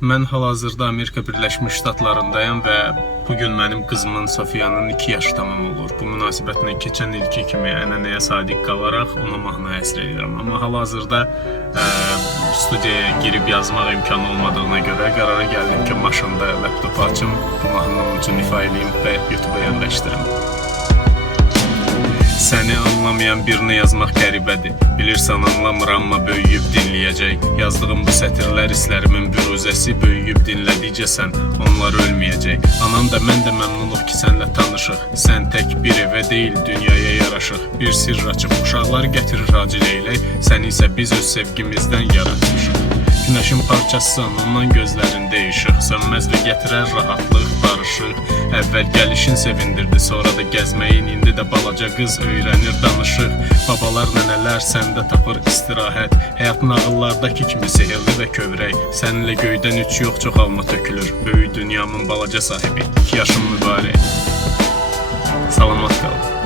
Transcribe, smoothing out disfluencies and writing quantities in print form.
Mən hal-hazırda Amerika Birləşmiş Ştatlarındayım və bugün mənim qızımın Sofiyanın 2 yaşı tamam olur. Bu münasibətlə keçən ilki kimi ənənəyə sadiq qalaraq ona mahnı həsr edirəm. Amma hal-hazırda studiyaya girib yazmaq imkanı olmadığına görə qərara gəldim ki, maşında laptopu açım, bu mahnını onun üçün ifa edeyim və YouTube-a yerləşdirim. Səni anlamayan birini yazmaq qəribədir. Bilirsən anlamıram, amma böyüyüb dinləyəcək. Yazdığım bu sətirlər hisslərimin büruzəsi. Böyüyüb dinlədikcə sən, onlar ölməyəcək. Anan da mən də məmnunuq ki, sənlə tanışıq. Sən tək bir evə deyil, dünyaya yaraşıq. Bir sirr açıb uşaqları gətirir acil eylək. Səni isə biz öz sevgimizdən yaratmışıq. Günəşin parçasısan, ondan gözlərində işıq. Sönməz və gətirər rahatlıq, barışıq. Əvvəl gəlişin sevindirdi, sonra da gəzməyin. İndi də balaca qız öyrənir, danışıq. Babalar, nənələr səndə tapır istirahət. Həyat nağıllardakı kimi sehirli və kövrək. Səninlə göydən üç yox, çox alma tökülür. Böyük dünyamın balaca sahibi, 2 yaşım mübarək. Salamat qalın.